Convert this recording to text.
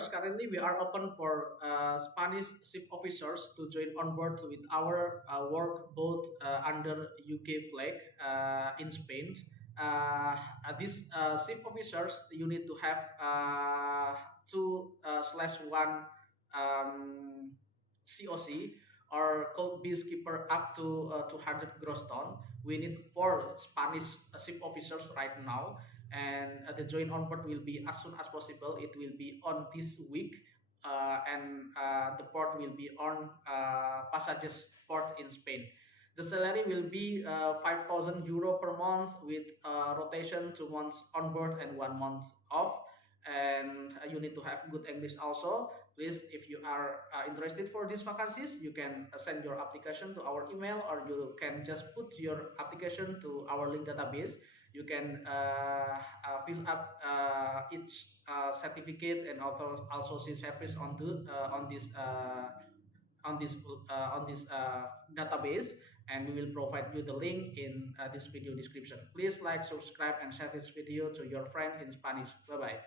members, currently we are open for Spanish ship officers to join on board with our workboat under UK flag in Spain. These ship officers, you need to have 2/1 COC or cold beer skipper up to 200 gross ton. We need four Spanish ship officers right now, and the join on board will be as soon as possible. It will be on this week, and the port will be on Pasajes port in Spain. The salary will be 5,000 euro per month with rotation 2 months on board and 1 month off. And you need to have good English also. Please, if you are interested for these vacancies, you can send your application to our email, or you can just put your application to our link database. You can fill up each certificate and also see service on this database, and we will provide you the link in this video description. Please like, subscribe, and share this video to your friend in Spanish. Bye bye.